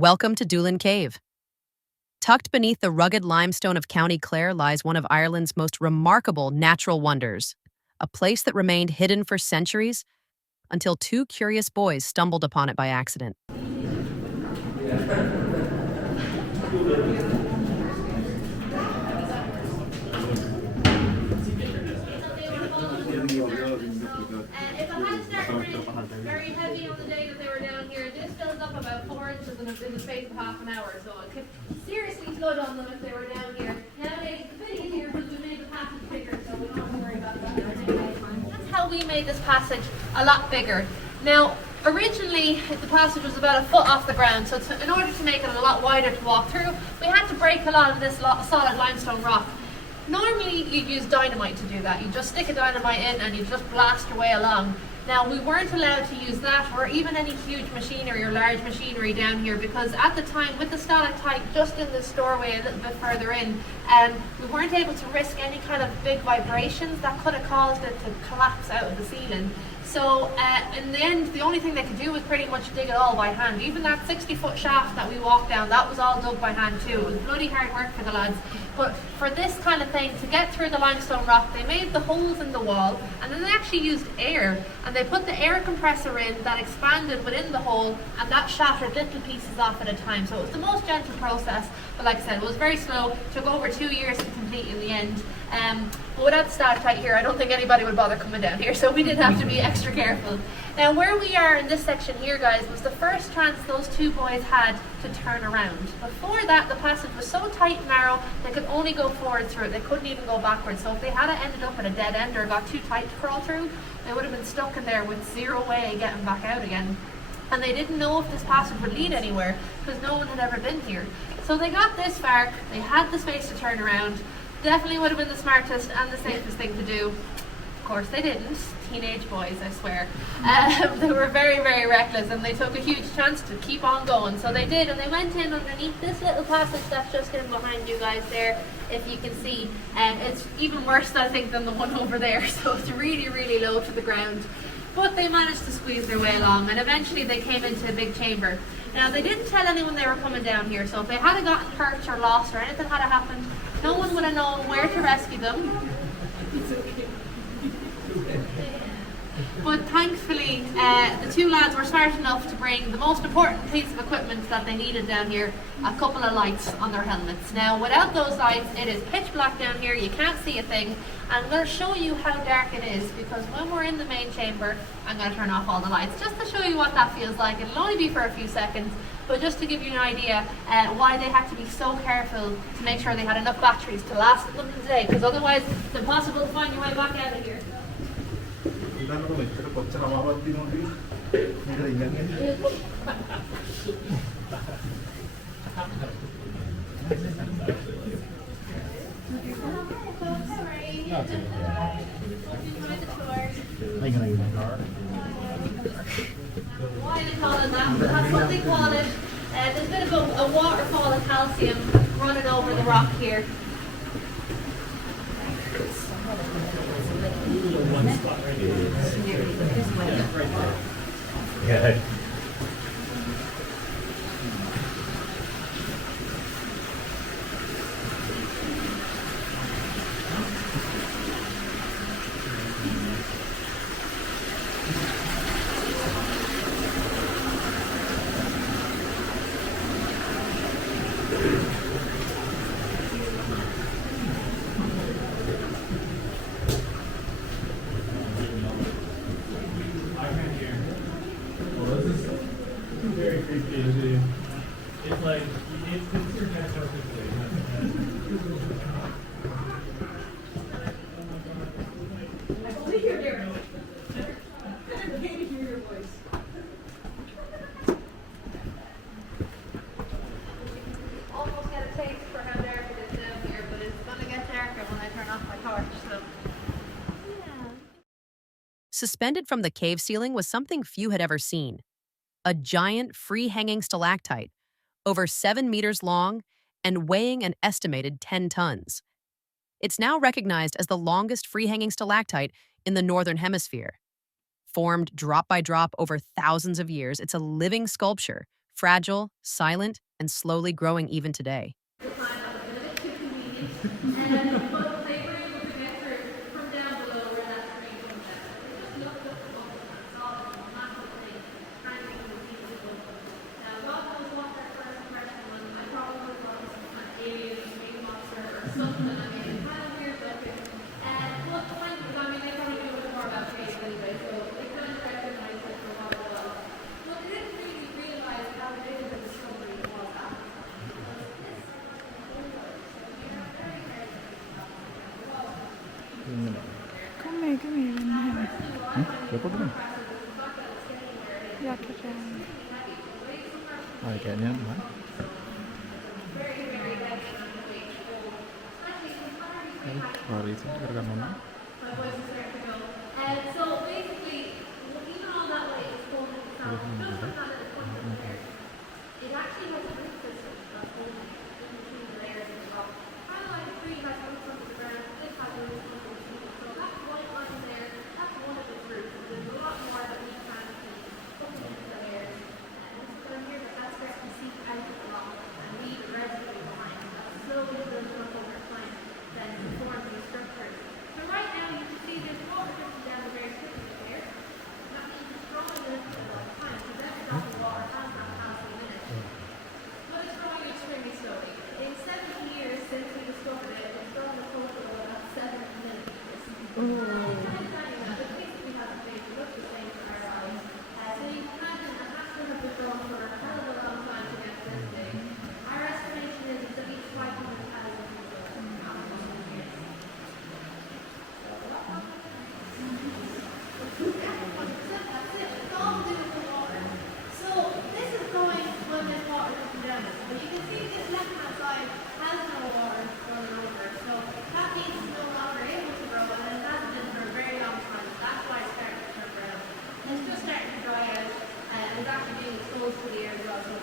Welcome to Doolin Cave. Tucked beneath the rugged limestone of County Clare lies one of Ireland's most remarkable natural wonders, a place that remained hidden for centuries until two curious boys stumbled upon it by accident. Very heavy on the day that they were down here. This fills up about 4 inches in the space of half an hour, so it could seriously flood on them if they were down here. Nowadays, it's a bit easier because we made the passage bigger, so we don't have to worry about that. That's how we made this passage a lot bigger. Now, originally, the passage was about a foot off the ground, so in order to make it a lot wider to walk through, we had to break a lot of this solid limestone rock. Normally, you'd use dynamite to do that. You just stick a dynamite in and you just blast your way along. Now, we weren't allowed to use that or even any huge machinery or large machinery down here because at the time, with the stalactite just in this doorway a little bit further in, we weren't able to risk any kind of big vibrations that could have caused it to collapse out of the ceiling. So in the end, the only thing they could do was pretty much dig it all by hand. Even that 60-foot shaft that we walked down, that was all dug by hand too. It was bloody hard work for the lads. But for this kind of thing, to get through the limestone rock, they made the holes in the wall, and then they actually used air, and they put the air compressor in that expanded within the hole, and that shattered little pieces off at a time. So it was the most gentle process, but like I said, it was very slow. It took over 2 years to complete in the end. But without the stalactite here, I don't think anybody would bother coming down here, so we did have to be extra careful. Now, where we are in this section here, guys, was the first chance those two boys had to turn around. Before that, the passage was so tight and narrow, they could only go forward through it. They couldn't even go backwards. So if they had ended up at a dead end or got too tight to crawl through, they would have been stuck in there with zero way getting back out again. And they didn't know if this passage would lead anywhere because no one had ever been here. So they got this far, they had the space to turn around. Definitely would have been the smartest and the safest thing to do. Of course they didn't. Teenage boys, I swear. They were very, very reckless and they took a huge chance to keep on going. So they did, and they went in underneath this little passage that's just in behind you guys there, if you can see. It's even worse, I think, than the one over there. So it's really, really low to the ground. But they managed to squeeze their way along, and eventually they came into a big chamber. Now, they didn't tell anyone they were coming down here, so if they had gotten hurt or lost or anything had happened, no one would have known where to rescue them. But thankfully, the two lads were smart enough to bring the most important piece of equipment that they needed down here, a couple of lights on their helmets. Now, without those lights, it is pitch black down here, you can't see a thing. And I'm going to show you how dark it is, because when we're in the main chamber, I'm going to turn off all the lights, just to show you what that feels like. It'll only be for a few seconds, but just to give you an idea why they had to be so careful to make sure they had enough batteries to last them today, because otherwise it's impossible to find your way back out of here. Why they call it that? That's what they call it. There's a bit of a waterfall of calcium running over the rock here. Yeah. Very creepy. It's like it's your best I believe you're here. I can't hear your voice. Almost get a taste for how dark it is down here, but it's going to get darker when I turn off my torch. So. Suspended from the cave ceiling was something few had ever seen. A giant free-hanging stalactite, over 7 meters long and weighing an estimated 10 tons. It's now recognized as the longest free-hanging stalactite in the Northern Hemisphere. Formed drop by drop over thousands of years, it's a living sculpture, fragile, silent, and slowly growing even today. The time that was a bit too convenient. But they were able to get through from down below where that stream comes down. They just looked up the bubble and saw this massive thing hanging from the sea of bubble. Now, God knows what their first impression was. I probably thought it was some kind of alien, big monster or something. I mean, it's kind of weird looking. But kind of, I mean, they probably knew a bit more about caves anyway, so they kind of recognized it for what it was. But they didn't really realize how big of a discovery it was after. Kom med den här. Jag kommer in. Jag kanske... Ay, kayaknya. Hari itu rekan mana? So basically, even all that way is holding the sound. Just like that, it actually has a root system that's holding it in between the layers of the rock. Kind of like a tree has roots under the ground, this has roots under the sea. So that white line there, that's one of its roots. There's a lot more that we can't see up into the layers. And this is down here, but that starts to seep out of the rock and leave a residue behind. That slowly builds up over time, then forms new structures. So right now you can see there's water dripping down the very surface here. That means it's growing a little bit of time, because every drop of water has that capacity in it. But it's growing extremely slowly. In 70 years since we discovered it, it's grown a total of about 7 millimeters. The place that we have today looks the same to our eyes. So you can imagine that has to have been grown for a hell of a long time to get to this day. Our estimation is it's at least 500,000 years. That's it. It's all to do with the water. So this is going when this water comes down. But you can see this left-hand side has no water going over. So that means it's no longer able to grow, and it hasn't been for a very long time. That's why it's starting to turn brown. It's just starting to dry out, and it's actually being exposed to the air as well. So